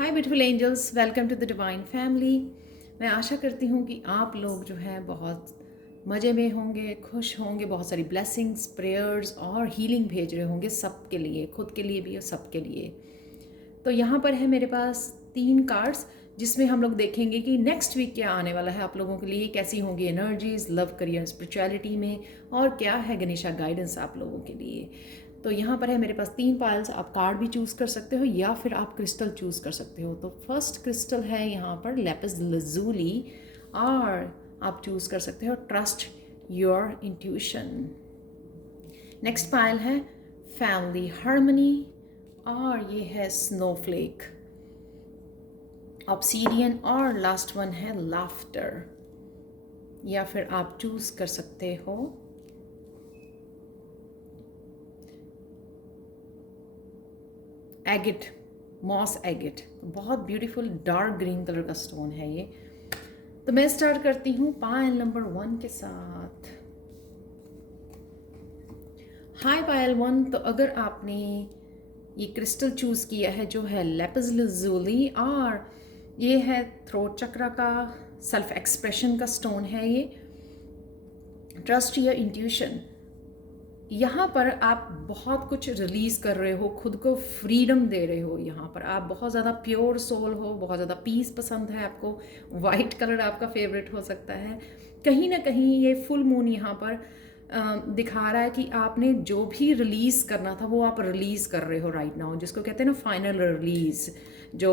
Hi beautiful angels, welcome to the divine family. मैं आशा करती हूँ कि आप लोग जो हैं बहुत मज़े में होंगे, खुश होंगे, बहुत सारी ब्लेसिंग्स, प्रेयर्स और हीलिंग भेज रहे होंगे सबके लिए, खुद के लिए भी और सबके लिए। तो यहाँ पर है मेरे पास 3 कार्ड्स जिसमें हम लोग देखेंगे कि नेक्स्ट वीक क्या आने वाला है आप लोगों के लिए, कैसी होंगी एनर्जीज लव, करियर, स्पिरिचुअलिटी में, और क्या है गणेशा गाइडेंस आप लोगों के लिए। तो यहाँ पर है मेरे पास 3 पायल्स, आप कार्ड भी चूज़ कर सकते हो या फिर आप क्रिस्टल चूज़ कर सकते हो। तो फर्स्ट क्रिस्टल है यहाँ पर लेपिस लजूली, और आप चूज़ कर सकते हो ट्रस्ट योर इंट्यूशन। नेक्स्ट पायल है फैमिली हार्मनी, और ये है स्नोफ्लेक, ऑब्सीडियन, और लास्ट वन है लाफ्टर। या फिर आप चूज़ कर सकते हो एगिट, मॉस एगिट। बहुत ब्यूटीफुल डार्क ग्रीन कलर का स्टोन है ये। तो मैं स्टार्ट करती हूँ पायल नंबर 1 के साथ। हाय पायल 1, तो अगर आपने ये क्रिस्टल चूज़ किया है जो है लेपिस लजूली, और ये है थ्रोट चक्रा का, सेल्फ एक्सप्रेशन का स्टोन है ये, ट्रस्ट योर इंट्यूशन। यहाँ पर आप बहुत कुछ रिलीज़ कर रहे हो, खुद को फ्रीडम दे रहे हो। यहाँ पर आप बहुत ज़्यादा प्योर सोल हो, बहुत ज़्यादा पीस पसंद है आपको, वाइट कलर आपका फेवरेट हो सकता है। कहीं ना कहीं ये फुल मून यहाँ पर दिखा रहा है कि आपने जो भी रिलीज़ करना था वो आप रिलीज़ कर रहे हो राइट नाउ, जिसको कहते हैं ना फाइनल रिलीज़, जो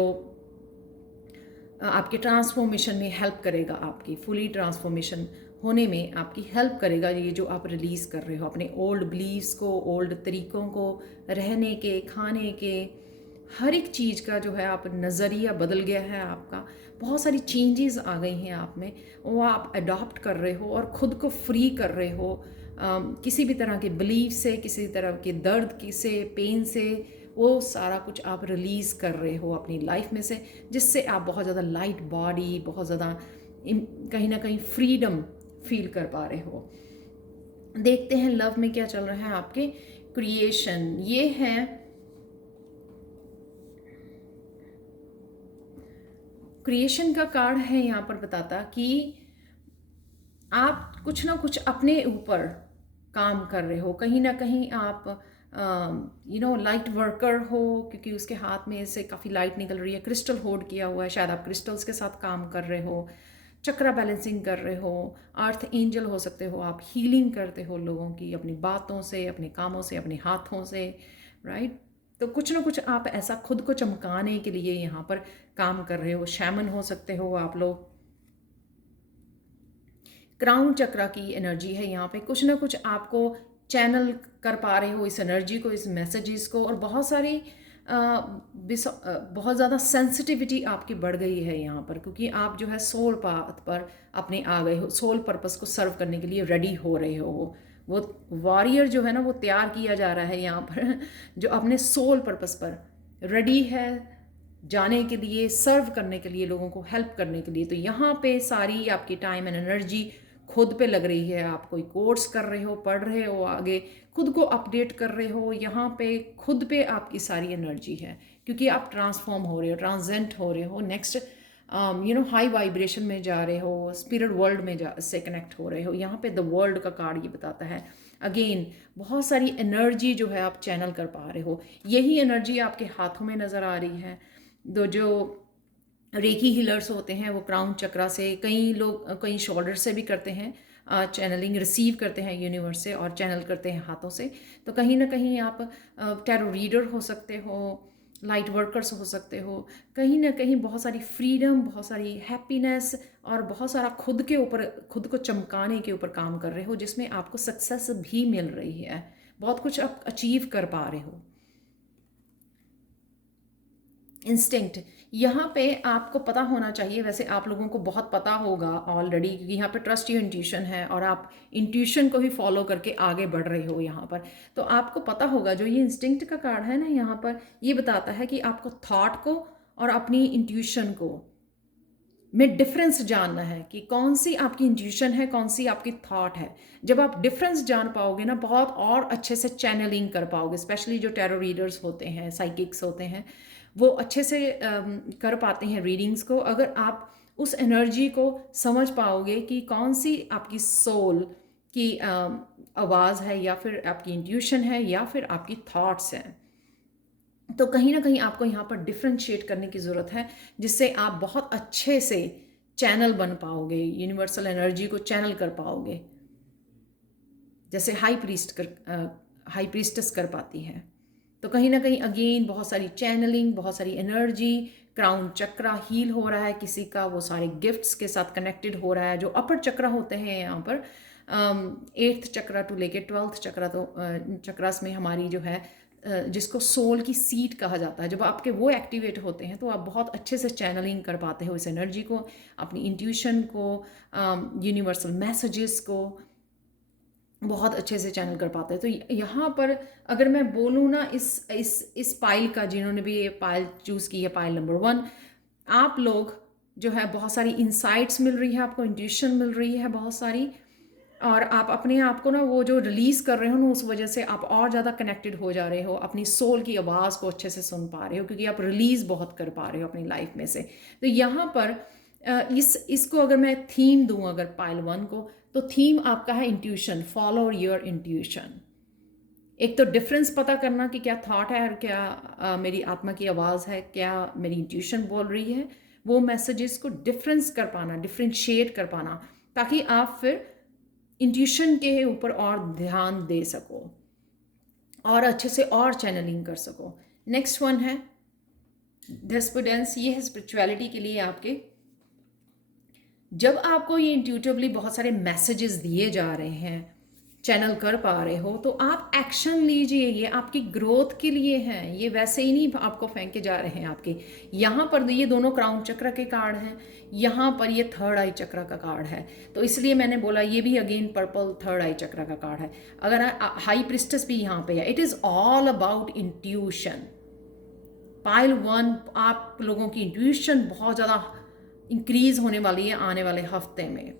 आपके ट्रांसफॉर्मेशन में हेल्प करेगा, आपकी फुली ट्रांसफॉर्मेशन होने में आपकी हेल्प करेगा। ये जो आप रिलीज़ कर रहे हो अपने ओल्ड बिलीव्स को, ओल्ड तरीक़ों को, रहने के, खाने के, हर एक चीज़ का जो है आप नज़रिया बदल गया है आपका। बहुत सारी चेंजेस आ गई हैं आप में, वो आप अडॉप्ट कर रहे हो और ख़ुद को फ्री कर रहे हो किसी भी तरह के बिलीव से, किसी तरह के दर्द से, पेन से। वो सारा कुछ आप रिलीज़ कर रहे हो अपनी लाइफ में से, जिससे आप बहुत ज़्यादा लाइट बॉडी, बहुत ज़्यादा कहीं ना कहीं फ्रीडम फील कर पा रहे हो। देखते हैं लव में क्या चल रहा है आपके। क्रिएशन, ये है क्रिएशन का कार्ड है, यहाँ पर बताता कि आप कुछ ना कुछ अपने ऊपर काम कर रहे हो। कहीं ना कहीं आप लाइट वर्कर हो, क्योंकि उसके हाथ में से काफ़ी लाइट निकल रही है, क्रिस्टल होल्ड किया हुआ है, शायद आप क्रिस्टल्स के साथ काम कर रहे हो, चक्रा बैलेंसिंग कर रहे हो, अर्थ एंजल हो सकते हो आप, हीलिंग करते हो लोगों की अपनी बातों से, अपने कामों से, अपने हाथों से, राइट। तो कुछ ना कुछ आप ऐसा खुद को चमकाने के लिए यहाँ पर काम कर रहे हो। शैमन हो सकते हो आप लोग। क्राउन चक्रा की एनर्जी है यहाँ पे, कुछ ना कुछ आपको चैनल कर पा रहे हो इस एनर्जी को, इस मैसेजेस को, और बहुत सारी बहुत ज़्यादा सेंसिटिविटी आपकी बढ़ गई है यहाँ पर, क्योंकि आप जो है सोल पाथ पर अपने आ गए हो, सोल पर्पस को सर्व करने के लिए रेडी हो रहे हो। वो वॉरियर जो है ना, वो तैयार किया जा रहा है यहाँ पर जो अपने सोल पर्पस पर रेडी है जाने के लिए, सर्व करने के लिए, लोगों को हेल्प करने के लिए। तो यहाँ पे सारी आपकी टाइम एंड एनर्जी खुद पे लग रही है। आप कोई कोर्स कर रहे हो, पढ़ रहे हो, आगे खुद को अपडेट कर रहे हो, यहाँ पे खुद पे आपकी सारी एनर्जी है, क्योंकि आप ट्रांसफॉर्म हो रहे हो, ट्रांसेंड हो रहे हो, नेक्स्ट हाई वाइब्रेशन में जा रहे हो, स्पिरिट वर्ल्ड में से कनेक्ट हो रहे हो। यहाँ पे द वर्ल्ड का कार्ड ये बताता है, अगेन बहुत सारी एनर्जी जो है आप चैनल कर पा रहे हो। यही एनर्जी आपके हाथों में नज़र आ रही है। जो रेकी हीलर्स होते हैं वो क्राउन चक्रा से, कई लोग कई शोल्डर से भी करते हैं चैनलिंग, रिसीव करते हैं यूनिवर्स से और चैनल करते हैं हाथों से। तो कहीं ना कहीं आप टैरो रीडर हो सकते हो, लाइट वर्कर्स हो सकते हो। कहीं ना कहीं बहुत सारी फ्रीडम, बहुत सारी हैप्पीनेस और बहुत सारा खुद के ऊपर, खुद को चमकाने के ऊपर काम कर रहे हो, जिसमें आपको सक्सेस भी मिल रही है, बहुत कुछ आप अचीव कर पा रहे हो। इंस्टिंक्ट, यहाँ पे आपको पता होना चाहिए, वैसे आप लोगों को बहुत पता होगा ऑलरेडी, क्योंकि यहाँ पे ट्रस्ट योर इंट्यूशन है और आप इंट्यूशन को ही फॉलो करके आगे बढ़ रहे हो यहाँ पर। तो आपको पता होगा, जो ये इंस्टिंक्ट का कार्ड है ना, यहाँ पर ये बताता है कि आपको थॉट को और अपनी इंट्यूशन को में डिफरेंस जानना है कि कौन सी आपकी इंट्यूशन है, कौन सी आपकी थॉट है। जब आप डिफरेंस जान पाओगे ना, बहुत और अच्छे से चैनलिंग कर पाओगे। स्पेशली जो टैरो रीडर्स होते हैं, साइकिक्स होते हैं, वो अच्छे से कर पाते हैं रीडिंग्स को। अगर आप उस एनर्जी को समझ पाओगे कि कौन सी आपकी सोल की आवाज़ है, या फिर आपकी इंट्यूशन है, या फिर आपकी थॉट्स हैं, तो कहीं ना कहीं आपको यहाँ पर डिफ्रेंशिएट करने की ज़रूरत है, जिससे आप बहुत अच्छे से चैनल बन पाओगे, यूनिवर्सल एनर्जी को चैनल कर पाओगे, जैसे हाई प्रीस्टस कर पाती है। तो कहीं ना कहीं अगेन बहुत सारी चैनलिंग, बहुत सारी एनर्जी, क्राउन चक्रा हील हो रहा है किसी का, वो सारे गिफ्ट्स के साथ कनेक्टेड हो रहा है। जो अपर चक्रा होते हैं यहाँ पर, 8th चक्रा टू लेके 12th चक्रा, तो चक्रास में हमारी जो है जिसको सोल की सीट कहा जाता है, जब आपके वो एक्टिवेट होते हैं तो आप बहुत अच्छे से चैनलिंग कर पाते हो इस एनर्जी को, अपनी इंट्यूशन को, यूनिवर्सल मैसेजेस को बहुत अच्छे से चैनल कर पाते हैं। तो यहाँ पर अगर मैं बोलूँ ना, इस पाइल का, जिन्होंने भी ये पाइल चूज़ की है, पाइल नंबर 1, आप लोग जो है बहुत सारी इंसाइट्स मिल रही है आपको, इंट्यूशन मिल रही है बहुत सारी, और आप अपने आप को ना वो जो रिलीज़ कर रहे हो ना, उस वजह से आप और ज़्यादा कनेक्टेड हो जा रहे हो, अपनी सोल की आवाज़ को अच्छे से सुन पा रहे हो, क्योंकि आप रिलीज़ बहुत कर पा रहे हो अपनी लाइफ में से। तो यहाँ पर इसको अगर मैं थीम दूँ अगर पाइल 1 को, तो थीम आपका है इंट्यूशन, फॉलो योर इंट्यूशन। एक तो डिफरेंस पता करना कि क्या थॉट है और क्या मेरी आत्मा की आवाज़ है, क्या मेरी इंट्यूशन बोल रही है, वो मैसेजेस को डिफरेंस कर पाना, डिफ्रेंशिएट कर पाना, ताकि आप फिर इंट्यूशन के ऊपर और ध्यान दे सको और अच्छे से और चैनलिंग कर सको। नेक्स्ट वन है डेस्पिडेंस। ये है स्पिरिचुअलिटी के लिए आपके, जब आपको ये इंट्यूटिवली बहुत सारे मैसेजेस दिए जा रहे हैं, चैनल कर पा रहे हो, तो आप एक्शन लीजिए। ये आपकी ग्रोथ के लिए हैं, ये वैसे ही नहीं आपको फेंके जा रहे हैं आपके। यहाँ पर ये दोनों क्राउन चक्र के कार्ड हैं, यहाँ पर ये थर्ड आई चक्र का कार्ड है, तो इसलिए मैंने बोला ये भी अगेन पर्पल थर्ड आई चक्र का कार्ड है। अगर हाई प्रिस्टस भी यहाँ पे है, it is all about intuition. Pile 1, आप लोगों की इंट्यूशन बहुत ज़्यादा इंक्रीज होने वाली है आने वाले हफ्ते में।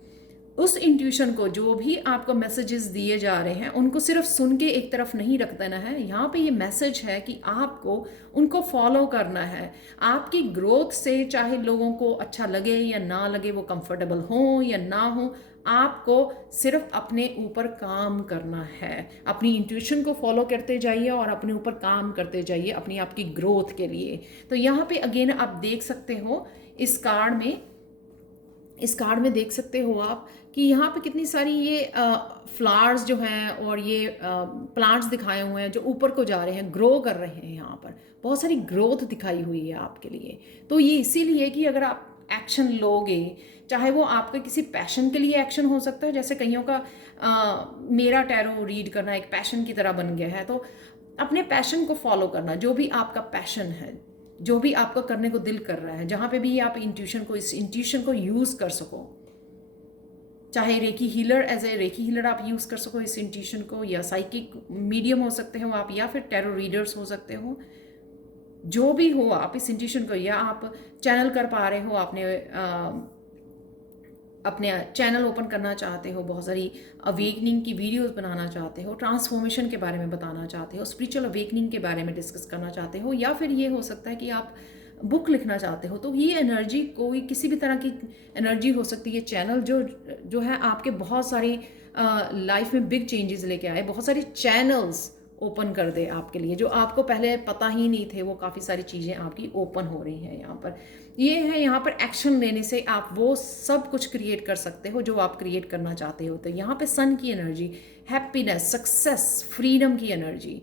उस इंट्यूशन को, जो भी आपको मैसेजेस दिए जा रहे हैं, उनको सिर्फ सुन के एक तरफ नहीं रख देना है। यहाँ पे ये मैसेज है कि आपको उनको फॉलो करना है। आपकी ग्रोथ से चाहे लोगों को अच्छा लगे या ना लगे, वो कंफर्टेबल हो या ना हो, आपको सिर्फ अपने ऊपर काम करना है। अपनी इंट्यूशन को फॉलो करते जाइए और अपने ऊपर काम करते जाइए अपनी आपकी ग्रोथ के लिए। तो यहाँ पे अगेन आप देख सकते हो इस कार्ड में देख सकते हो आप कि यहाँ पे कितनी सारी ये फ्लावर्स जो हैं और ये प्लांट्स दिखाए हुए हैं जो ऊपर को जा रहे हैं, ग्रो कर रहे हैं। यहाँ पर बहुत सारी ग्रोथ दिखाई हुई है आपके लिए। तो ये इसीलिए कि अगर आप एक्शन लोगे, चाहे वो आपके किसी पैशन के लिए एक्शन हो सकता है, जैसे कईयों का मेरा टैरो रीड करना एक पैशन की तरह बन गया है, तो अपने पैशन को फॉलो करना, जो भी आपका पैशन है, जो भी आपका करने को दिल कर रहा है, जहाँ पे भी आप इस इंट्यूशन को यूज़ कर सको, चाहे reiki healer, as a reiki healer आप यूज़ कर सको इस इंट्यूशन को, या साइकिक मीडियम हो सकते हो आप, या फिर टैरो रीडर्स हो सकते हो। जो भी हो आप इस इंट्यूशन को, या आप चैनल कर पा रहे हो, आपने अपने चैनल ओपन करना चाहते हो, बहुत सारी अवेकनिंग की वीडियोस बनाना चाहते हो, ट्रांसफॉर्मेशन के बारे में बताना चाहते हो, स्पिरिचुअल अवेकनिंग के बारे में डिस्कस करना चाहते हो, या फिर ये हो सकता है कि आप बुक लिखना चाहते हो, तो ये एनर्जी कोई किसी भी तरह की एनर्जी हो सकती है। चैनल जो है आपके बहुत सारी लाइफ में बिग चेंजेस लेके आए, बहुत सारी चैनल्स ओपन कर दे आपके लिए, जो आपको पहले पता ही नहीं थे, वो काफ़ी सारी चीज़ें आपकी ओपन हो रही हैं यहाँ पर। ये है यहाँ पर एक्शन लेने से आप वो सब कुछ क्रिएट कर सकते हो जो आप क्रिएट करना चाहते हो। तो यहाँ पे सन की एनर्जी, हैप्पीनेस, सक्सेस, फ्रीडम की एनर्जी,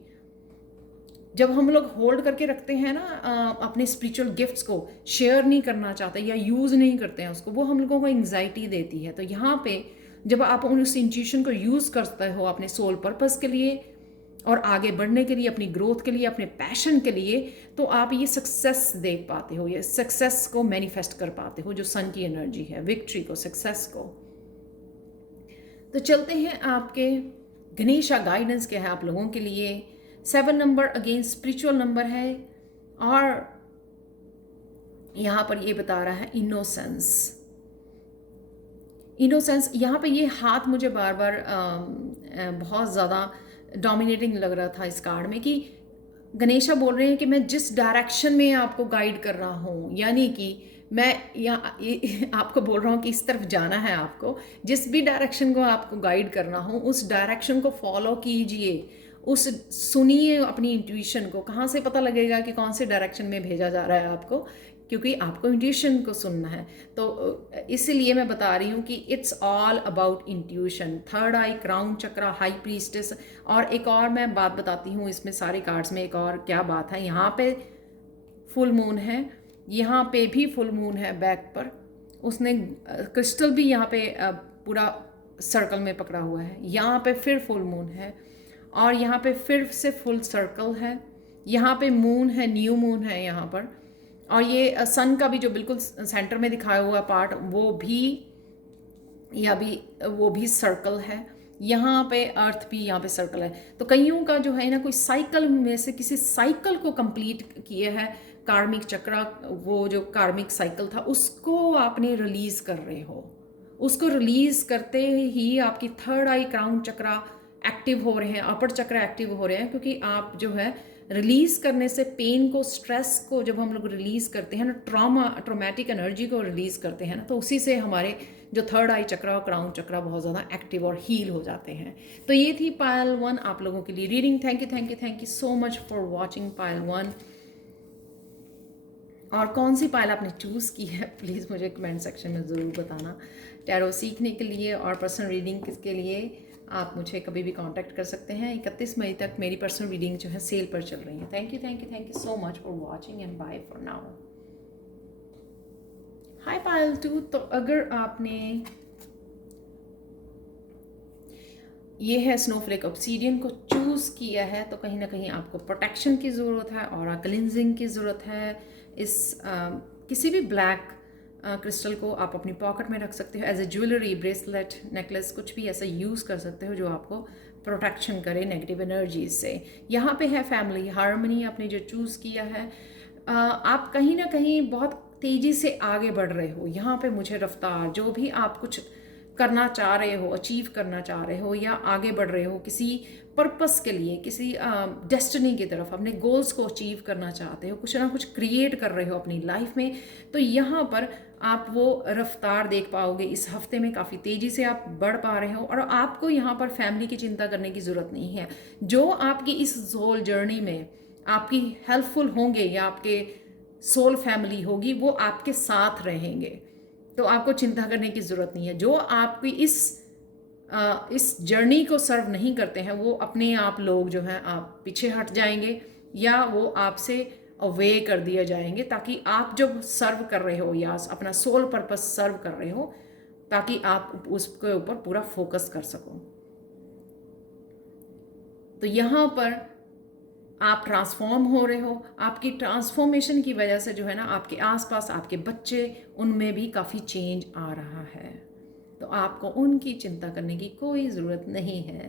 जब हम लोग होल्ड करके रखते हैं ना अपने स्पिरिचुअल गिफ्ट्स को, शेयर नहीं करना चाहते या यूज़ नहीं करते हैं उसको, वो हम लोगों को एंग्जाइटी देती है। तो यहाँ पे जब आप उस इंट्यूशन को यूज़ करते हो अपने सोल पर्पस के लिए और आगे बढ़ने के लिए, अपनी ग्रोथ के लिए, अपने पैशन के लिए, तो आप ये सक्सेस देख पाते हो, ये सक्सेस को मैनिफेस्ट कर पाते हो, जो सन की एनर्जी है, विक्ट्री को, सक्सेस को। तो चलते हैं आपके गणेशा गाइडेंस क्या है आप लोगों के लिए। 7 नंबर अगेन स्पिरिचुअल नंबर है, और यहाँ पर ये बता रहा है इनोसेंस। इनोसेंस यहाँ पे ये हाथ मुझे बार बार बहुत ज़्यादा डोमिनेटिंग लग रहा था इस कार्ड में, कि गणेशा बोल रहे हैं कि मैं जिस डायरेक्शन में आपको गाइड कर रहा हूँ, यानी कि मैं यहाँ आपको बोल रहा हूँ कि इस तरफ जाना है आपको, जिस भी डायरेक्शन को आपको गाइड करना हो उस डायरेक्शन को फॉलो कीजिए, उस सुनिए अपनी इंट्यूशन को। कहाँ से पता लगेगा कि कौन से डायरेक्शन में भेजा जा रहा है आपको, क्योंकि आपको इंट्यूशन को सुनना है। तो इसीलिए मैं बता रही हूँ कि it's all about intuition. Third I, crown chakra, high priestess. और एक और मैं बात बताती हूँ इसमें सारे कार्ड्स में, एक और क्या बात है, यहाँ पे फुल मून है, यहाँ पे भी फुल मून है बैक पर। उसने क्रिस्टल भी यहाँ पे पूरा सर्कल में पकड़ा हुआ है। यहाँ पे फिर फुल मून है और यहाँ पे फिर से फुल सर्कल है। यहाँ पे मून है, न्यू मून है यहाँ पर। और ये सन का भी जो बिल्कुल सेंटर में दिखाया हुआ पार्ट, वो भी सर्कल है। यहाँ पे अर्थ भी यहाँ पे सर्कल है। तो कईयों का जो है ना, कोई साइकिल में से किसी साइकिल को कंप्लीट किए है, कार्मिक चक्र, वो जो कार्मिक साइकिल था उसको आपने रिलीज कर रहे हो। उसको रिलीज करते ही आपकी थर्ड आई, क्राउन चक्र एक्टिव हो रहे हैं, अपर चक्र एक्टिव हो रहे हैं, क्योंकि आप जो है रिलीज करने से पेन को, स्ट्रेस को जब हम लोग रिलीज करते हैं ना, ट्रॉमेटिक एनर्जी को रिलीज करते हैं ना, तो उसी से हमारे जो थर्ड आई चक्र और क्राउन चक्र बहुत ज़्यादा एक्टिव और हील हो जाते हैं। तो ये थी पायल 1 आप लोगों के लिए reading. Thank you so much for watching Payal 1। और कौन सी पायल आपने चूज़ की है प्लीज़ मुझे कमेंट सेक्शन में ज़रूर बताना। टैरो सीखने के लिए और पर्सनल रीडिंग के लिए आप मुझे कभी भी कांटेक्ट कर सकते हैं। 31 मई तक मेरी पर्सनल रीडिंग जो है सेल पर चल रही है। Thank you so much for watching and bye for now. Hi Payal 2। तो अगर आपने ये है स्नोफ्लेक ऑब्सीडियन को चूज़ किया है, तो कहीं ना कहीं आपको प्रोटेक्शन की ज़रूरत है और क्लिनजिंग की ज़रूरत है। इस किसी भी ब्लैक क्रिस्टल को आप अपनी पॉकेट में रख सकते हो, as a jewellery, bracelet, necklace, कुछ भी ऐसा यूज़ कर सकते हो जो आपको प्रोटेक्शन करे नेगेटिव एनर्जीज से। यहाँ पे है फैमिली हार्मनी आपने जो चूज़ किया है। आप कहीं ना कहीं बहुत तेज़ी से आगे बढ़ रहे हो। यहाँ पे मुझे रफ्तार, जो भी आप कुछ करना चाह रहे हो, अचीव करना चाह रहे हो या आगे बढ़ रहे हो किसी पर्पस के लिए, किसी डेस्टिनी की तरफ, अपने गोल्स को अचीव करना चाहते हो, कुछ ना कुछ क्रिएट कर रहे हो अपनी लाइफ में, तो यहाँ पर आप वो रफ्तार देख पाओगे। इस हफ्ते में काफ़ी तेज़ी से आप बढ़ पा रहे हो और आपको यहाँ पर फैमिली की चिंता करने की ज़रूरत नहीं है। जो आपकी इस सोल जर्नी में आपकी हेल्पफुल होंगे या आपके सोल फैमिली होगी, वो आपके साथ रहेंगे, तो आपको चिंता करने की ज़रूरत नहीं है। जो आपकी इस जर्नी को सर्व नहीं करते हैं, वो अपने आप लोग जो हैं आप पीछे हट जाएंगे या वो आपसे अवे कर दिए जाएंगे, ताकि आप जब सर्व कर रहे हो या अपना सोल पर्पस सर्व कर रहे हो, ताकि आप उसके ऊपर पूरा फोकस कर सको। तो यहाँ पर आप ट्रांसफॉर्म हो रहे हो। आपकी ट्रांसफॉर्मेशन की वजह से जो है ना, आपके आसपास आपके बच्चे, उनमें भी काफ़ी चेंज आ रहा है, तो आपको उनकी चिंता करने की कोई ज़रूरत नहीं है।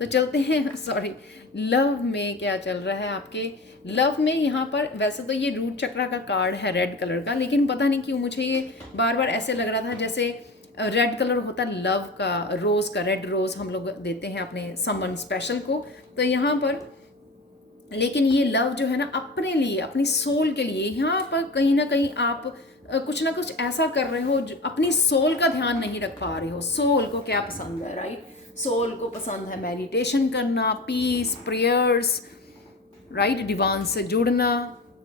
तो चलते हैं, सॉरी, लव में क्या चल रहा है आपके लव में। यहाँ पर वैसे तो ये रूट चक्रा का कार्ड है रेड कलर का, लेकिन पता नहीं क्यों मुझे ये बार बार ऐसे लग रहा था जैसे रेड कलर होता है लव का, रोज़ का, रेड रोज़ हम लोग देते हैं अपने समवन स्पेशल को। तो यहाँ पर लेकिन ये लव जो है ना, अपने लिए, अपनी सोल के लिए, यहाँ पर कहीं ना कहीं आप कुछ ना कुछ ऐसा कर रहे हो जो अपनी सोल का ध्यान नहीं रख पा रहे हो। सोल को क्या पसंद है, राइट? सोल को पसंद है मेडिटेशन करना, पीस, प्रेयर्स, राइट, डिवाइन से जुड़ना,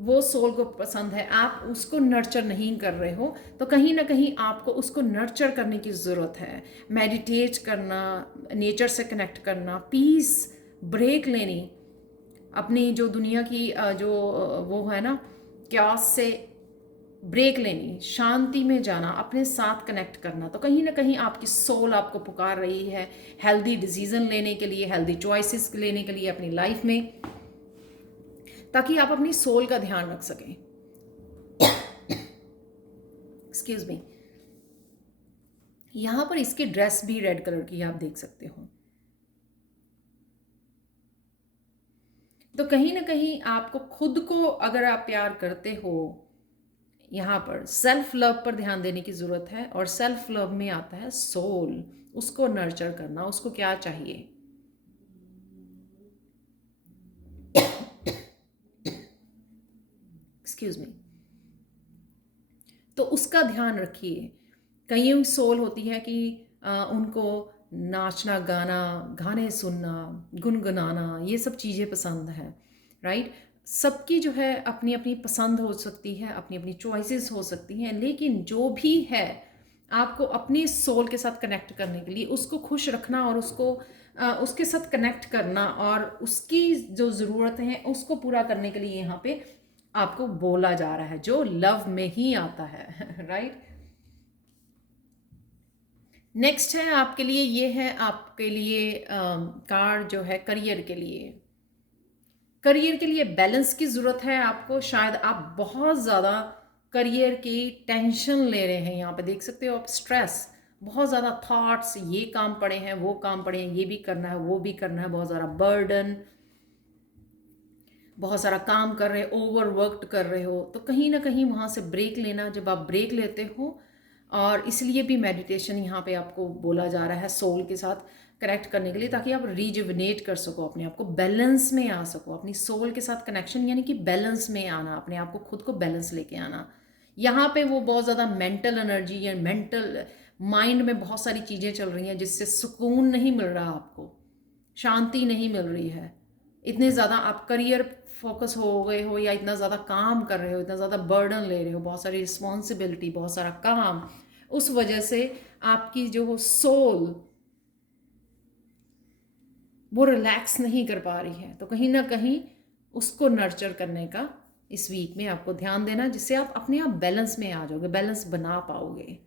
वो सोल को पसंद है। आप उसको नर्चर नहीं कर रहे हो, तो कहीं ना कहीं आपको उसको नर्चर करने की ज़रूरत है। मेडिटेट करना, नेचर से कनेक्ट करना, पीस, ब्रेक लेनी, अपनी जो दुनिया की जो वो है ना, क्यास से ब्रेक लेनी, शांति में जाना, अपने साथ कनेक्ट करना। तो कहीं ना कहीं आपकी सोल आपको पुकार रही है हेल्दी डिसीजन लेने के लिए, हेल्दी चॉइसेस लेने के लिए अपनी लाइफ में, ताकि आप अपनी सोल का ध्यान रख सकें। Excuse me. यहाँ पर इसकी ड्रेस भी रेड कलर की आप देख सकते हो। तो कहीं ना कहीं आपको खुद को, अगर आप प्यार करते हो यहाँ पर सेल्फ लव पर ध्यान देने की ज़रूरत है, और सेल्फ लव में आता है सोल, उसको नर्चर करना, उसको क्या चाहिए। Excuse me. तो उसका ध्यान रखिए। कई सोल होती है कि उनको नाचना, गाना, गाने सुनना, गुनगुनाना, ये सब चीज़ें पसंद है, राइट। सबकी जो है अपनी अपनी पसंद हो सकती है, अपनी अपनी चॉइसेस हो सकती हैं, लेकिन जो भी है आपको अपनी सोल के साथ कनेक्ट करने के लिए, उसको खुश रखना और उसके साथ कनेक्ट करना और उसकी जो ज़रूरतें हैं उसको पूरा करने के लिए यहाँ पे आपको बोला जा रहा है, जो लव में ही आता है, राइट। नेक्स्ट है आपके लिए, ये है आपके लिए कार्ड जो है करियर के लिए। करियर के लिए बैलेंस की ज़रूरत है आपको। शायद आप बहुत ज़्यादा करियर की टेंशन ले रहे हैं, यहाँ पे देख सकते हो आप, स्ट्रेस, बहुत ज़्यादा थॉट्स, ये काम पड़े हैं, वो काम पड़े हैं, ये भी करना है, वो भी करना है, बहुत ज़्यादा बर्डन, बहुत सारा काम कर रहे हो, ओवरवर्कड कर रहे हो। तो कहीं ना कहीं वहाँ से ब्रेक लेना, जब आप ब्रेक लेते हो, और इसलिए भी मेडिटेशन यहाँ पे आपको बोला जा रहा है सोल के साथ कनेक्ट करने के लिए, ताकि आप रिजुविनेट कर सको, अपने आप को बैलेंस में आ सको, अपनी सोल के साथ कनेक्शन यानी कि बैलेंस में आना, अपने आप को खुद को बैलेंस लेके आना। यहाँ पे वो बहुत ज़्यादा मेंटल एनर्जी या मेंटल माइंड में बहुत सारी चीज़ें चल रही हैं जिससे सुकून नहीं मिल रहा, आपको शांति नहीं मिल रही है। इतने ज़्यादा आप करियर फोकस हो गए हो, या इतना ज़्यादा काम कर रहे हो, इतना ज़्यादा बर्डन ले रहे हो, बहुत सारी रिस्पॉन्सिबिलिटी, बहुत सारा काम, उस वजह से आपकी जो सोल वो रिलैक्स नहीं कर पा रही है। तो कहीं ना कहीं उसको नर्चर करने का इस वीक में आपको ध्यान देना, जिससे आप अपने आप बैलेंस में आ जाओगे, बैलेंस बना पाओगे।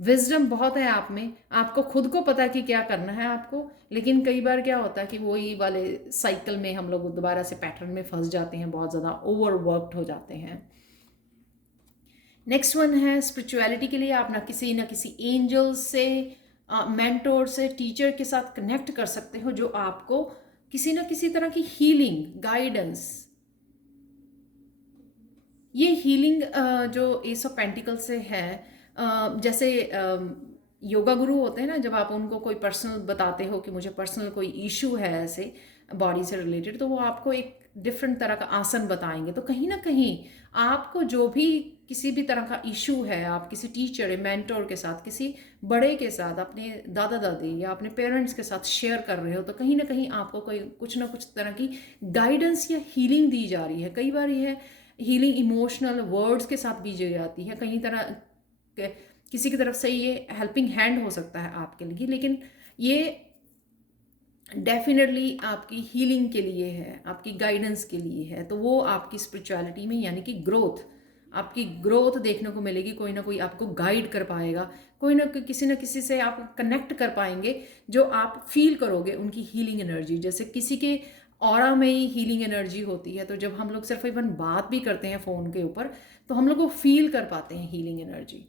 विजडम बहुत है आप में, आपको खुद को पता है कि क्या करना है आपको, लेकिन कई बार क्या होता है कि वही वाले साइकिल में हम लोग दोबारा से पैटर्न में फंस जाते हैं, बहुत ज़्यादा ओवरवर्कड हो जाते हैं। नेक्स्ट वन है स्पिरिचुअलिटी के लिए, आप ना किसी एंजल से, मेंटोर से, टीचर के साथ कनेक्ट कर सकते हो, जो आपको किसी ना किसी तरह की हीलिंग, गाइडेंस, ये हीलिंग जो एस ऑफ पेंटिकल से है, जैसे योगा गुरु होते हैं ना, जब आप उनको कोई पर्सनल बताते हो कि मुझे पर्सनल कोई इशू है ऐसे बॉडी से रिलेटेड, तो वो आपको एक डिफरेंट तरह का आसन बताएंगे। तो कहीं ना कहीं आपको जो भी किसी भी तरह का इशू है, आप किसी टीचर या मेंटोर के साथ, किसी बड़े के साथ, अपने दादा दादी या अपने पेरेंट्स के साथ शेयर कर रहे हो, तो कहीं ना कहीं आपको कोई कुछ ना कुछ तरह की गाइडेंस या हीलिंग दी जा रही है। कई बार यह हीलिंग इमोशनल वर्ड्स के साथ भी दी जाती है, कहीं तरह किसी की तरफ से ये हेल्पिंग हैंड हो सकता है आपके लिए, लेकिन ये डेफिनेटली आपकी हीलिंग के लिए है, आपकी गाइडेंस के लिए है। तो वो आपकी स्पिरिचुअलिटी में यानी कि ग्रोथ, आपकी ग्रोथ देखने को मिलेगी। कोई ना कोई आपको गाइड कर पाएगा, कोई ना किसी से आप कनेक्ट कर पाएंगे, जो आप फील करोगे उनकी हीलिंग एनर्जी। जैसे किसी के ऑरा में ही हीलिंग एनर्जी होती है, तो जब हम लोग सिर्फ इवन बात भी करते हैं फ़ोन के ऊपर, तो हम लोग को फील कर पाते हैं हीलिंग एनर्जी।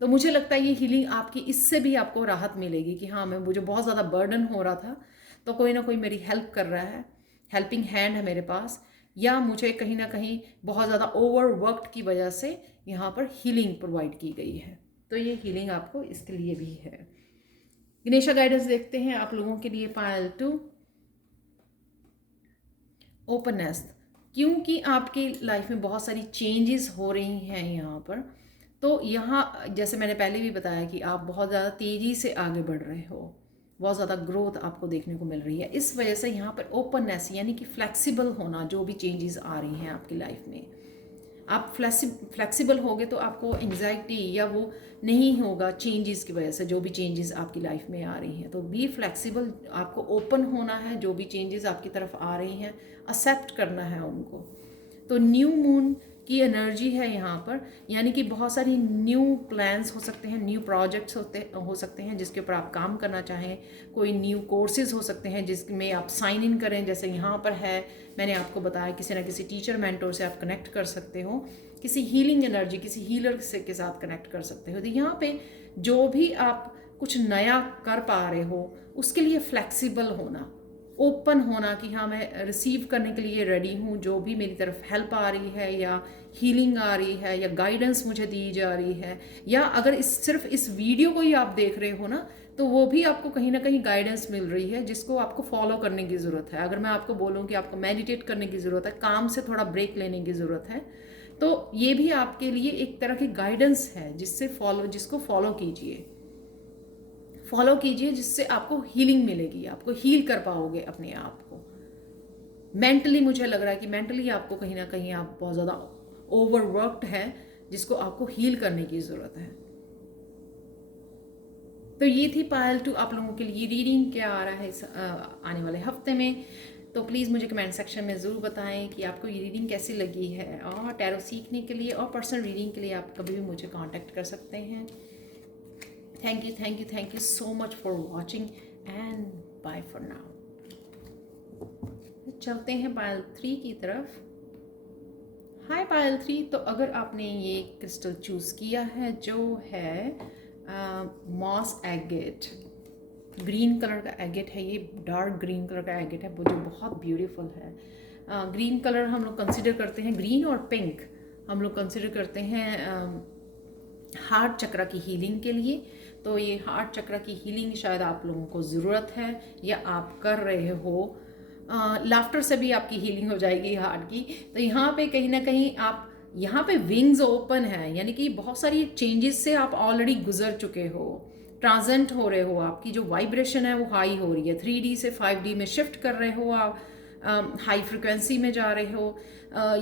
तो मुझे लगता है ये हीलिंग आपकी, इससे भी आपको राहत मिलेगी कि हाँ, मैं मुझे बहुत ज़्यादा बर्डन हो रहा था, तो कोई ना कोई मेरी हेल्प कर रहा है, हेल्पिंग हैंड है मेरे पास, या मुझे कहीं ना कहीं बहुत ज़्यादा ओवरवर्कड की वजह से यहाँ पर हीलिंग प्रोवाइड की गई है। तो ये हीलिंग आपको इसके लिए भी है। गणेशा गाइडेंस देखते हैं आप लोगों के लिए। पायल 2, ओपननेस, क्योंकि आपकी लाइफ में बहुत सारी चेंजेस हो रही हैं यहाँ पर। तो यहाँ जैसे मैंने पहले भी बताया कि आप बहुत ज़्यादा तेज़ी से आगे बढ़ रहे हो, बहुत ज़्यादा ग्रोथ आपको देखने को मिल रही है। इस वजह से यहाँ पर ओपननेस यानी कि फ्लेक्सिबल होना, जो भी चेंजेस आ रही हैं आपकी लाइफ में, आप फ्लेक्सिबल होगे तो आपको एंग्जाइटी या वो नहीं होगा चेंजेस की वजह से, जो भी चेंजेस आपकी लाइफ में आ रही हैं। तो बी फ्लेक्सिबल, आपको ओपन होना है, जो भी चेंजेस आपकी तरफ आ रही हैं एक्सेप्ट करना है उनको। तो न्यू मून की एनर्जी है यहाँ पर, यानी कि बहुत सारी न्यू प्लान्स हो सकते हैं, न्यू प्रोजेक्ट्स हो सकते हैं जिसके ऊपर आप काम करना चाहें, कोई न्यू कोर्सेज हो सकते हैं जिसमें आप साइन इन करें, जैसे यहाँ पर है, मैंने आपको बताया किसी ना किसी टीचर मेंटोर से आप कनेक्ट कर सकते हो, किसी हीलिंग एनर्जी, किसी हीलर से के साथ कनेक्ट कर सकते हो। तो यहाँ पे जो भी आप कुछ नया कर पा रहे हो, उसके लिए फ्लेक्सिबल होना, ओपन होना कि हाँ मैं रिसीव करने के लिए रेडी हूँ, जो भी मेरी तरफ हेल्प आ रही है या हीलिंग आ रही है या गाइडेंस मुझे दी जा रही है, या अगर सिर्फ इस वीडियो को ही आप देख रहे हो ना, तो वो भी आपको कहीं ना कहीं गाइडेंस मिल रही है जिसको आपको फॉलो करने की ज़रूरत है। अगर मैं आपको बोलूँ कि आपको मेडिटेट करने की ज़रूरत है, काम से थोड़ा ब्रेक लेने की ज़रूरत है, तो ये भी आपके लिए एक तरह की गाइडेंस है जिसको फॉलो कीजिए, जिससे आपको हीलिंग मिलेगी, आपको हील कर पाओगे अपने आप को। मेंटली मुझे लग रहा है कि मेंटली आपको कहीं ना कहीं आप बहुत ज़्यादा ओवरवर्कड है, जिसको आपको हील करने की ज़रूरत है। तो ये थी पायल 2 आप लोगों के लिए रीडिंग, क्या आ रहा है आने वाले हफ्ते में। तो प्लीज़ मुझे कमेंट सेक्शन में ज़रूर बताएं कि आपको ये रीडिंग कैसी लगी है, और टैरो सीखने के लिए और पर्सनल रीडिंग के लिए आप कभी भी मुझे कांटेक्ट कर सकते हैं। Thank you so much for watching and bye for now. चलते हैं पायल 3 की तरफ। हाय पायल 3, तो अगर आपने ये क्रिस्टल चूज़ किया है जो है मॉस एगेट, ग्रीन कलर का एगेट है, ये डार्क ग्रीन कलर का एगेट है, वो जो बहुत ब्यूटीफुल है। ग्रीन कलर हम लोग कंसिडर करते हैं, ग्रीन और पिंक हम लोग कंसिडर करते हैं हार्ट चक्र की हीलिंग के लिए। तो ये हार्ट चक्र की हीलिंग शायद आप लोगों को ज़रूरत है या आप कर रहे हो। लाफ्टर से भी आपकी हीलिंग हो जाएगी हार्ट की। तो यहाँ पे कहीं ना कहीं आप, यहाँ पे विंग्स ओपन है, यानी कि बहुत सारी चेंजेस से आप ऑलरेडी गुजर चुके हो, ट्रांजेंट हो रहे हो, आपकी जो वाइब्रेशन है वो हाई हो रही है, 3D से 5D में शिफ्ट कर रहे हो आप, हाई फ्रिक्वेंसी में जा रहे हो।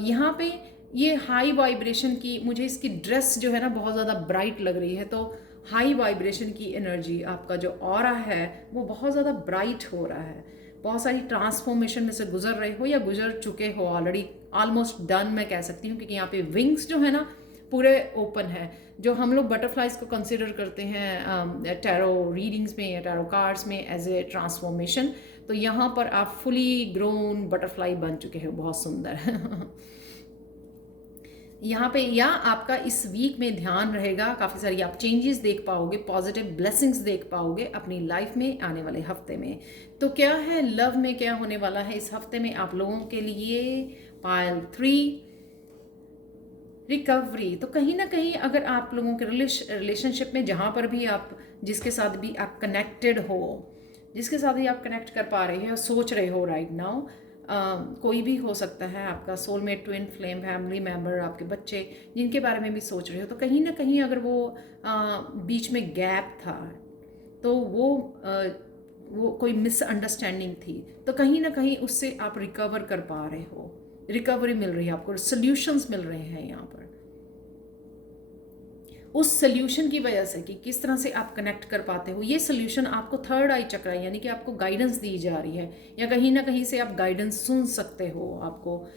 यहाँ पे ये हाई वाइब्रेशन की, मुझे इसकी ड्रेस जो है ना बहुत ज़्यादा ब्राइट लग रही है, तो हाई वाइब्रेशन की एनर्जी, आपका जो ऑरा है वो बहुत ज़्यादा ब्राइट हो रहा है। बहुत सारी ट्रांसफॉर्मेशन में से गुजर रहे हो या गुजर चुके हो ऑलरेडी, ऑलमोस्ट डन मैं कह सकती हूँ, क्योंकि यहाँ पे विंग्स जो है ना पूरे ओपन है। जो हम लोग बटरफ्लाइज को कंसिडर करते हैं टैरो रीडिंग्स में या टैरो कार्ड्स में एज ए ट्रांसफॉर्मेशन, तो यहाँ पर आप फुली ग्रोन बटरफ्लाई बन चुके हो, बहुत सुंदर। यहाँ पे या आपका इस वीक में ध्यान रहेगा, काफ़ी सारी आप चेंजेस देख पाओगे, पॉजिटिव ब्लेसिंग्स देख पाओगे अपनी लाइफ में आने वाले हफ्ते में। तो क्या है, लव में क्या होने वाला है इस हफ्ते में आप लोगों के लिए? पायल 3 रिकवरी। तो कहीं ना कहीं अगर आप लोगों के रिलेशनशिप में, जहाँ पर भी आप, जिसके साथ भी आप कनेक्टेड हो, जिसके साथ भी आप कनेक्ट कर पा रहे हो, सोच रहे हो राइट नाउ, कोई भी हो सकता है, आपका soulmate, twin flame, family member, आपके बच्चे, जिनके बारे में भी सोच रहे हो, तो कहीं ना कहीं अगर वो बीच में गैप था, तो वो कोई मिसअंडरस्टैंडिंग थी, तो कहीं ना कहीं उससे आप रिकवर कर पा रहे हो, रिकवरी मिल रही है आपको, सॉल्यूशंस मिल रहे हैं यहाँ पर। उस सोल्यूशन की वजह से कि किस तरह से आप कनेक्ट कर पाते हो, ये सोल्यूशन आपको थर्ड आई चक्र, यानी कि आपको गाइडेंस दी जा रही है, या कहीं ना कहीं से आप गाइडेंस सुन सकते हो। आपको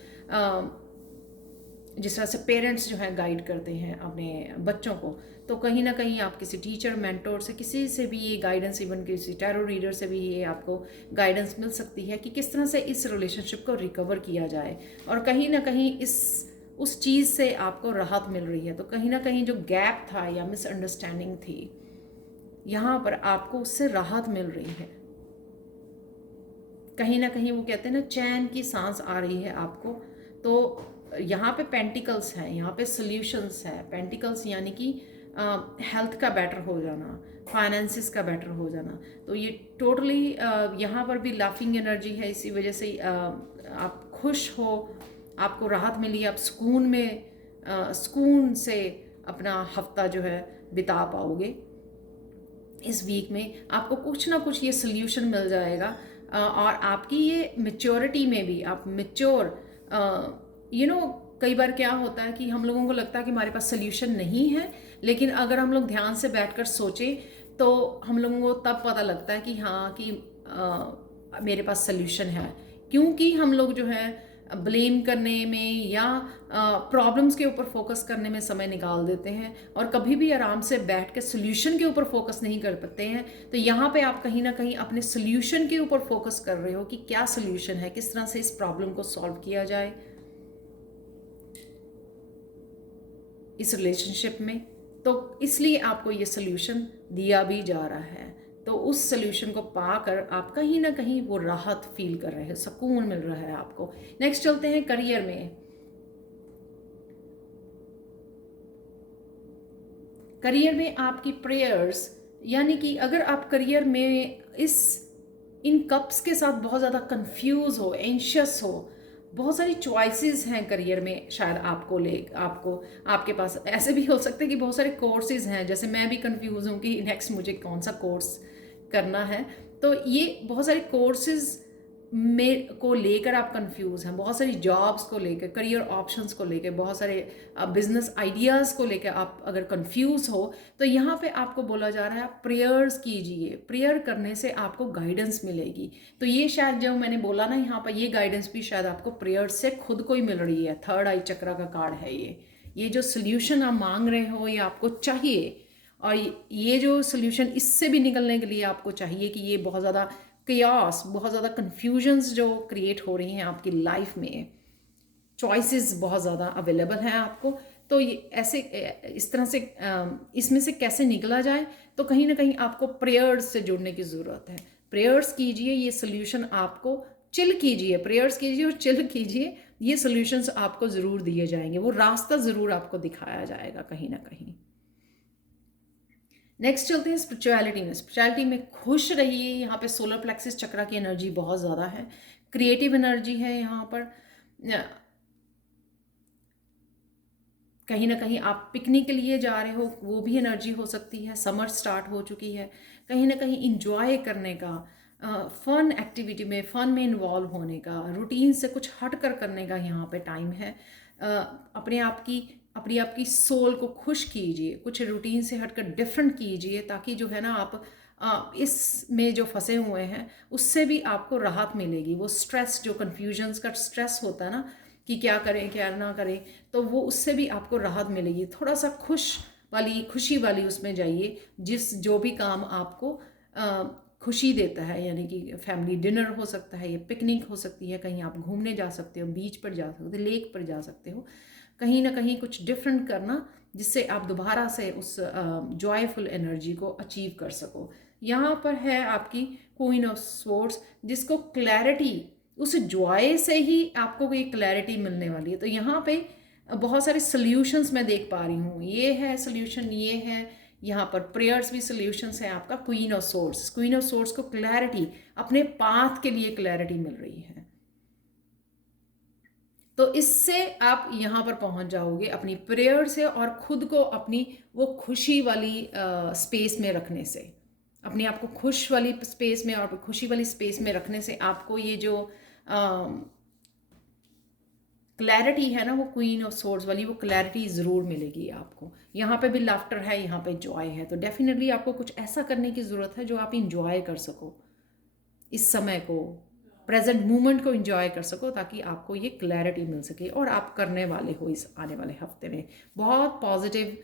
जिस तरह से पेरेंट्स जो है गाइड करते हैं अपने बच्चों को, तो कहीं ना कहीं आप किसी टीचर, मेंटोर से, किसी से भी ये गाइडेंस, इवन किसी टैरो रीडर से भी ये आपको गाइडेंस मिल सकती है कि किस तरह से इस रिलेशनशिप को रिकवर किया जाए, और कहीं ना कहीं उस चीज़ से आपको राहत मिल रही है। तो कहीं ना कहीं जो गैप था या मिसअंडरस्टैंडिंग थी, यहाँ पर आपको उससे राहत मिल रही है। कहीं ना कहीं वो कहते हैं ना, चैन की सांस आ रही है आपको। तो यहाँ पे पेंटिकल्स हैं, यहाँ पे सॉल्यूशंस है। पेंटिकल्स यानी कि हेल्थ का बेटर हो जाना, फाइनेंसिस का बेटर हो जाना। तो ये टोटली यहाँ पर भी लाफिंग एनर्जी है, इसी वजह से आप खुश हो, आपको राहत मिली, आप सुकून से अपना हफ्ता जो है बिता पाओगे। इस वीक में आपको कुछ ना कुछ ये सोल्यूशन मिल जाएगा, और आपकी ये मैच्योरिटी में भी आप मैच्योर, कई बार क्या होता है कि हम लोगों को लगता है कि हमारे पास सोल्यूशन नहीं है, लेकिन अगर हम लोग ध्यान से बैठकर सोचें तो हम लोगों को तब पता लगता है कि हाँ, कि मेरे पास सोल्यूशन है। क्योंकि हम लोग जो है ब्लेम करने में या प्रॉब्लम्स के ऊपर फोकस करने में समय निकाल देते हैं, और कभी भी आराम से बैठ के सोल्यूशन के ऊपर फोकस नहीं कर पाते हैं। तो यहाँ पे आप कहीं ना कहीं अपने सोल्यूशन के ऊपर फोकस कर रहे हो कि क्या सोल्यूशन है, किस तरह से इस प्रॉब्लम को सॉल्व किया जाए इस रिलेशनशिप में। तो इसलिए आपको ये सोल्यूशन दिया भी जा रहा है। तो उस सोल्यूशन को पाकर आप कहीं ना कहीं वो राहत फील कर रहे हैं, सुकून मिल रहा है आपको। नेक्स्ट चलते हैं करियर में। करियर में आपकी प्रेयर्स, यानी कि अगर आप करियर में इन कप्स के साथ बहुत ज़्यादा कंफ्यूज हो, एंशियस हो, बहुत सारी चॉइसेस हैं करियर में, शायद आपको आपके पास ऐसे भी हो सकते हैं कि बहुत सारे कोर्सेज हैं, जैसे मैं भी कंफ्यूज हूँ कि नेक्स्ट मुझे कौन सा कोर्स करना है। तो ये बहुत सारे कोर्सेज में को लेकर आप कंफ्यूज हैं, बहुत सारी जॉब्स को लेकर, करियर ऑप्शंस को लेकर, बहुत सारे बिजनेस आइडियाज़ को लेकर आप अगर कंफ्यूज हो, तो यहाँ पे आपको बोला जा रहा है आप प्रेयर्स कीजिए। प्रेयर करने से आपको गाइडेंस मिलेगी। तो ये शायद जो मैंने बोला ना यहाँ पर, ये गाइडेंस भी शायद आपको प्रेयर्स से खुद को ही मिल रही है। थर्ड आई चक्रा का कार्ड है ये जो सोल्यूशन आप मांग रहे हो ये आपको चाहिए, और ये जो सोल्यूशन इससे भी निकलने के लिए आपको चाहिए कि ये बहुत ज़्यादा chaos, बहुत ज़्यादा कन्फ्यूजन्स जो क्रिएट हो रही हैं आपकी लाइफ में, चॉइसेस बहुत ज़्यादा अवेलेबल हैं आपको। तो ये ऐसे इस तरह से इसमें से कैसे निकला जाए, तो कहीं ना कहीं आपको प्रेयर्स से जुड़ने की ज़रूरत है। प्रेयर्स कीजिए, ये सोल्यूशन आपको, चिल कीजिए, प्रेयर्स कीजिए और चिल कीजिए, ये सोल्यूशंस आपको ज़रूर दिए जाएंगे, वो रास्ता ज़रूर आपको दिखाया जाएगा कहीं ना कहीं। नेक्स्ट चलते हैं स्पिरिचुअलिटी में। स्पिरिचुअलिटी में खुश रहिए। यहाँ पे सोलर प्लेक्सिस चक्रा की एनर्जी बहुत ज़्यादा है, क्रिएटिव एनर्जी है यहाँ पर। कहीं ना कहीं आप पिकनिक के लिए जा रहे हो, वो भी एनर्जी हो सकती है। समर स्टार्ट हो चुकी है, कहीं ना कहीं इंजॉय करने का, फन एक्टिविटी में, फन में इन्वॉल्व होने का, रूटीन से कुछ हट कर करने का यहाँ पे टाइम है। अपनी आपकी सोल को खुश कीजिए, कुछ रूटीन से हटकर डिफरेंट कीजिए, ताकि जो है ना आप इसमें जो फंसे हुए हैं उससे भी आपको राहत मिलेगी। वो स्ट्रेस, जो कन्फ्यूजन्स का स्ट्रेस होता है ना कि क्या करें क्या ना करें, तो वो उससे भी आपको राहत मिलेगी। थोड़ा सा खुशी वाली उसमें जाइए, जो भी काम आपको खुशी देता है, यानी कि फैमिली डिनर हो सकता है, या पिकनिक हो सकती है, कहीं आप घूमने जा सकते हो, बीच पर जा सकते हो, लेक पर जा सकते हो, कहीं ना कहीं कुछ डिफरेंट करना, जिससे आप दोबारा से उस जॉयफुल एनर्जी को अचीव कर सको। यहाँ पर है आपकी क्वीन ऑफ स्वॉर्ड्स, जिसको क्लैरिटी, उस जॉय से ही आपको ये क्लैरिटी मिलने वाली है। तो यहाँ पे बहुत सारे सोल्यूशंस मैं देख पा रही हूँ, ये है सोल्यूशन, ये है यहाँ पर प्रेयर्स भी सोल्यूशंस है आपका। क्वीन ऑफ सोर्ड्स को क्लैरिटी, अपने पाथ के लिए क्लैरिटी मिल रही है। तो इससे आप यहाँ पर पहुँच जाओगे अपनी प्रेयर से, और खुद को अपनी वो खुशी वाली स्पेस में रखने से, अपने आप को खुश वाली स्पेस में और खुशी वाली स्पेस में रखने से आपको ये जो क्लैरिटी है ना, वो क्वीन ऑफ सोर्ड्स वाली, वो क्लैरिटी ज़रूर मिलेगी आपको। यहाँ पे भी लाफ्टर है, यहाँ पे जॉय है, तो डेफिनेटली आपको कुछ ऐसा करने की ज़रूरत है जो आप इंजॉय कर सको, इस समय को, प्रेजेंट मोमेंट को एंजॉय कर सको, ताकि आपको ये क्लैरिटी मिल सके। और आप करने वाले हो इस आने वाले हफ्ते में बहुत पॉजिटिव,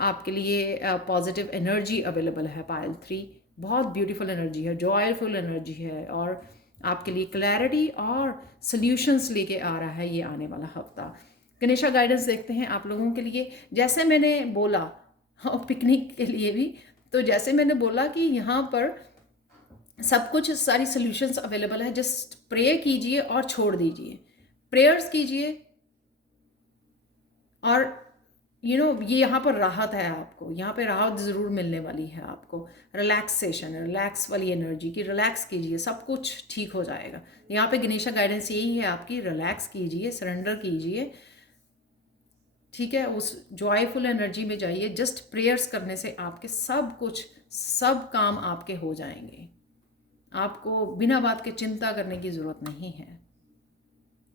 आपके लिए पॉजिटिव एनर्जी अवेलेबल है। पायल 3 बहुत ब्यूटीफुल एनर्जी है, जॉयफुल एनर्जी है, और आपके लिए क्लैरिटी और सल्यूशंस लेके आ रहा है ये आने वाला हफ्ता। गणेशा गाइडेंस देखते हैं आप लोगों के लिए। जैसे मैंने बोला, हाँ, पिकनिक के लिए भी, तो जैसे मैंने बोला कि यहाँ पर सब कुछ, सारी सॉल्यूशंस अवेलेबल है। जस्ट प्रे कीजिए और छोड़ दीजिए, प्रेयर्स कीजिए, और ये यहाँ पर राहत है आपको, यहाँ पे राहत ज़रूर मिलने वाली है आपको। रिलैक्स वाली एनर्जी की, रिलैक्स कीजिए, सब कुछ ठीक हो जाएगा। यहाँ पे गणेशा गाइडेंस यही है आपकी, रिलैक्स कीजिए, सरेंडर कीजिए, ठीक है, उस जॉयफुल एनर्जी में जाइए। जस्ट प्रेयर्स करने से आपके सब काम आपके हो जाएंगे, आपको बिना बात के चिंता करने की ज़रूरत नहीं है।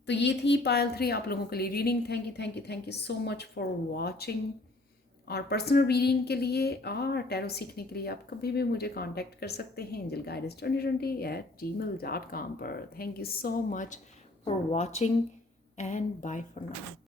तो ये थी पायल 3 आप लोगों के लिए reading. Thank you so much for watching. और पर्सनल रीडिंग के लिए और टैरो सीखने के लिए आप कभी भी मुझे कांटेक्ट कर सकते हैं angelguidance2020@gmail.com पर। Thank you so much for watching and bye for now.